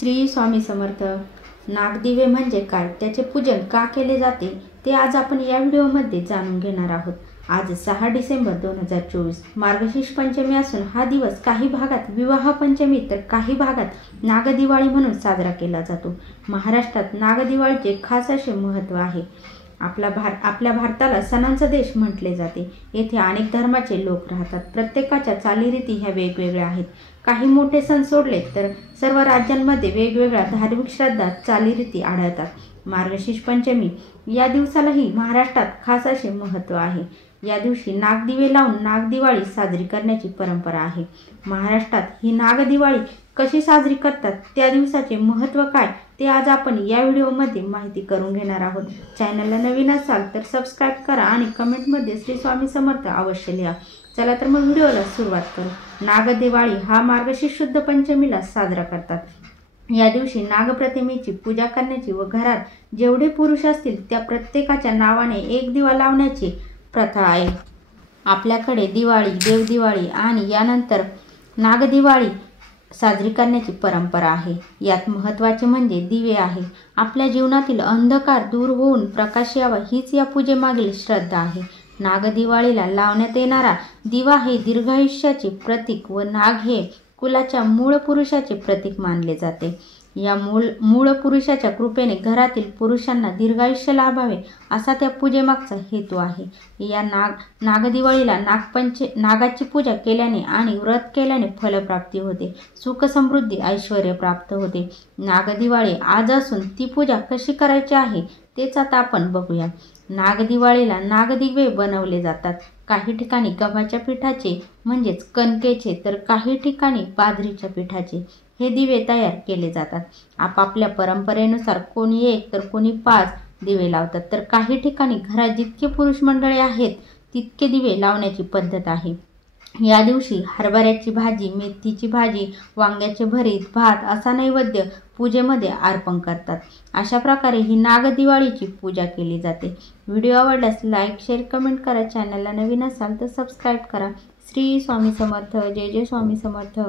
श्री स्वामी समर्थ। नागदिवे म्हणजे काय, त्याचे पूजन का केले जाते ते आज आपण या व्हिडिओमध्ये जाणून घेणार आहोत। आज 6 डिसेंबर 2024 मार्गशीर्ष पंचमी असून हा दिवस काही भागात विवाह पंचमी तर काही भागात नागदिवाळी म्हणून साजरा केला जातो। महाराष्ट्रात नागदिवाळीचे खास असे महत्त्व आहे। आपल्या भारताला सणांचा देश म्हटले जाते। येथे अनेक धर्माचे लोक राहतात। प्रत्येकाच्या चालीरीती ह्या वेगवेगळ्या आहेत। काही मोठे सण सोडले तर सर्व राज्यांमध्ये वेगवेगळ्या धार्मिक श्रद्धा चालीरीती आढळतात। मार्गशीर्ष पंचमी या दिवसालाही महाराष्ट्रात खास असे महत्त्व आहे। या दिवशी नागदिवे लावून नागदिवाळी साजरी करण्याची परंपरा आहे। महाराष्ट्रात ही नागदिवाळी कशी साजरी करतात, त्या दिवसाचे महत्त्व काय ते आज आपण या व्हिडिओमध्ये माहिती करून घेणार आहोत। चॅनलला नवीन असाल तर सबस्क्राइब करा आणि कमेंटमध्ये श्री स्वामी समर्थ अवश्य लिहा। चला तर मग व्हिडिओला सुरुवात करू। नागदिवाळी हा मार्गशीर्ष शुद्ध पंचमीला साजरा करतात। या दिवशी नागप्रतिमेची पूजा करण्याची व घरात जेवढे पुरुष असतील त्या प्रत्येकाच्या नावाने एक दिवा लावण्याची प्रथा आहे। आपल्याकडे दिवाळी, देवदिवाळी आणि यानंतर नागदिवाळी साजरी करण्याची परंपरा आहे। यात महत्त्वाचे म्हणजे दिवे आहे। आपल्या जीवनातील अंधकार दूर होऊन प्रकाश यावा हीच या पूजेमागील श्रद्धा आहे। नागदिवाळीला लावण्यात येणारा दिवा हे दीर्घायुष्याचे प्रतीक व नाग हे कुलाच्या मूळ पुरुषाचे प्रतीक मानले जाते। या मूळ पुरुषाच्या कृपेने घरातील पुरुषांना दीर्घायुष्य लाभावे असा त्या पूजेमागचा हेतू आहे। या नागदिवाळीला नागाची पूजा केल्याने आणि व्रत केल्याने फलप्राप्ती होते, सुख समृद्धी ऐश्वर्य प्राप्त होते। नागदिवाळी आज असून ती पूजा कशी करायची आहे तेच आता आपण बघूया। नागदिवाळीला नागदिवे बनवले जातात। काही ठिकाणी गव्हाच्या पिठाचे म्हणजेच कणकेचे तर काही ठिकाणी बाजरीच्या पिठाचे हे दिवे तयार केले जातात। आपापल्या परंपरेनुसार कोणी 1 तर कोणी 5 दिवे लावतात, तर काही ठिकाणी घरात जितके पुरुष मंडळी आहेत तितके दिवे लावण्याची पद्धत आहे। या दिवशी हरभऱ्याची भाजी, मेथीची भाजी, वांग्याचे भरीत, भात असा नैवेद्य पूजेमध्ये अर्पण करतात। अशा प्रकारे ही नागदिवाळीची पूजा केली जाते। व्हिडिओ आवडल्यास लाईक, शेअर, कमेंट करा। चॅनलला नवीन असाल तर सबस्क्राइब करा। श्री स्वामी समर्थ। जय जय स्वामी समर्थ।